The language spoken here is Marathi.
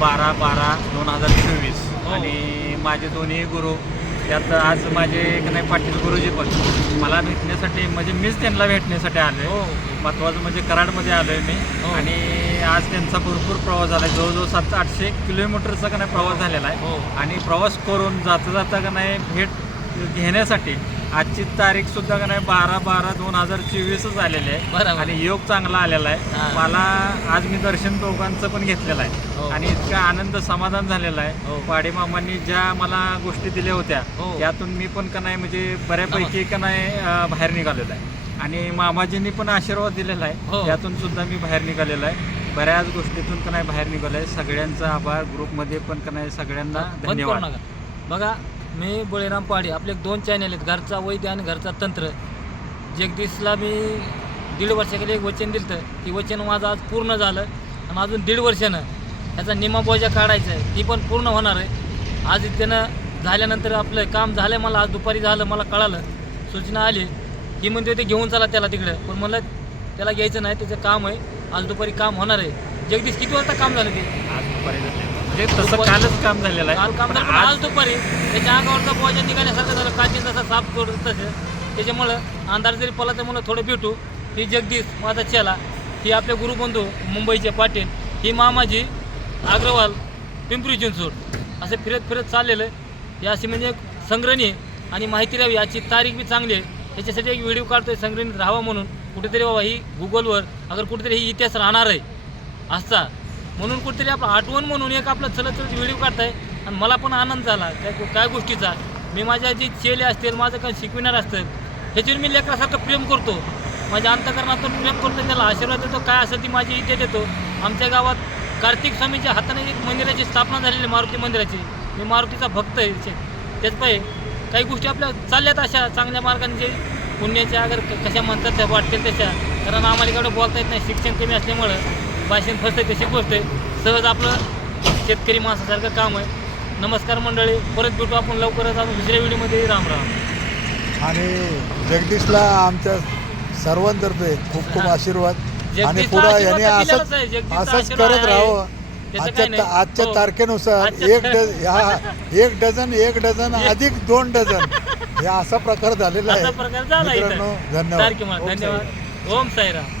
बारा बारा दोन हजार चोवीस. हो. आणि माझे दोन्ही गुरु यात आज माझे एक नाही पाटील गुरुजी पण. मला भेटण्यासाठी म्हणजे मीच त्यांना भेटण्यासाठी आलो हो. महत्त्वाचं म्हणजे कराडमध्ये आलो आहे मी. हो. आणि आज त्यांचा भरपूर प्रवास झाला आहे जवळजवळ सातशे आठशे किलोमीटरचा का नाही प्रवास झालेला आहे. हो. आणि प्रवास करून जाता जाता का नाही भेट घेण्यासाठी आजची तारीख सुद्धा का नाही बारा बारा दोन हजार चोवीसच आलेली आहे बरोबर. आणि योग चांगला आलेला आहे हा. मला आज मी दर्शन दोघांचं पण घेतलेलं हो. आहे आणि इतका आनंद समाधान झालेला हो. आहे पाडी मामांनी ज्या मला गोष्टी दिल्या होत्या हो. त्यातून मी पण का नाही म्हणजे बऱ्यापैकी का नाही अं, बाहेर निघालेलो आहे आणि मामाजींनी पण आशीर्वाद दिलेला हो. आहे त्यातून सुद्धा मी बाहेर निघालेलो आहे बऱ्याच गोष्टीतून का नाही बाहेर निघालो आहे सगळ्यांचा आभार ग्रुपमध्ये पण का नाही सगळ्यांना बंद करू धन्यवाद नका बघा मी बळीराम पाडे आपले दोन चॅनल आहेत घरचा वैद्य आणि घरचा तंत्र. जगदीशला मी दीड वर्षाकडे एक वचन दिलं की ती वचन माझं आज पूर्ण झालं आणि अजून दीड वर्षानं त्याचा निमा बोजा काढायचा आहे. ती पण पूर्ण होणार आहे. आज त्यानं झाल्यानंतर आपलं काम झालं आहे मला आज दुपारी झालं मला कळालं. सूचना आली. की म्हणते ते घेऊन चला त्याला तिकडं. पण मला त्याला घ्यायचं नाही त्याचं काम आहे. आज दुपारी काम होणार आहे. जगदीश किती वाजता काम झालं ते? आज दुपारी म्हणजे तसं कालच काम झालेलं काल आहे काम पण आज आज दुपारी त्याच्या अंगावरचा भोजन निघाल्यासारखं झालं काची तसा साफ सोडत तसं. त्याच्यामुळं अंधार जरी पडला तर मला थोडं भेटू. ही जगदीश माझा चेला ही आपले गुरुबंधू मुंबईचे पाटील ही मामाजी अग्रवाल पिंपरी चिंचवड. असं फिरत फिरत चाललेलं आहे. हे अशी म्हणजे एक संग्रहणी आणि माहिती राहावी याची तारीख बी चांगली आहे. त्याच्यासाठी एक व्हिडिओ काढतोय संग्रहित राहावा म्हणून. कुठेतरी बाबा ही गुगलवर अगर कुठेतरी ही इतिहास राहणार आहे असता म्हणून कुठेतरी आपलं आठवण म्हणून एक आपलं चलत चलत व्हिडिओ काढताय. आणि मला पण आनंद झाला काय काय गोष्टीचा. मी माझ्या जे चेले असतील माझं काय शिकविणार असतं ह्याच्यावर मी लेकरासारखं प्रेम करतो. माझ्या अंतकरणातून प्रेम करतो त्याला आशीर्वाद देतो काय असेल ती माझी इथे देतो. आमच्या गावात कार्तिक स्वामीच्या हाताने एक मंदिराची स्थापना झालेली आहे, मारुती मंदिराची. मी मारुतीचा भक्त आहे त्याच पाहिजे काही गोष्टी आपल्या चालल्यात अशा चांगल्या मार्गाने जे पुण्याच्या अगर क- कशा म्हणतात त्या वाटतील तशा. कारण आम्हाला इकडं बोलता येत नाही शिक्षण कमी असल्यामुळं भाषण फसतं तशी गोष्ट आहे. सहज आपलं शेतकरी माणसासारखं काम आहे नमस्कार मंडळी परत भेटू आपण लवकरच अजून दुसऱ्या व्हिडिओमध्ये राम राम आणि जगदीशला आमच्या सर्वांतर्फे खूप खूप. आशीर्वाद आणि पुढं आशीर्वाद यांनी तर असंच दिलेलाच आहे. जगदीशचा असंच आशीर्वाद करत आहे. राहावं त्याचं आजच्या नाही. आजच्या हो. तारखेनुसार आजच्या- एक डझ ह्या एक डझन एक डझन अधिक दोन डझन हे असा प्रकार झालेला असा आहे प्रकार झाला मित्रांनो इथं धन्यवाद तारखेमुळे ओम साईराम. धन्यवाद ओम साईराम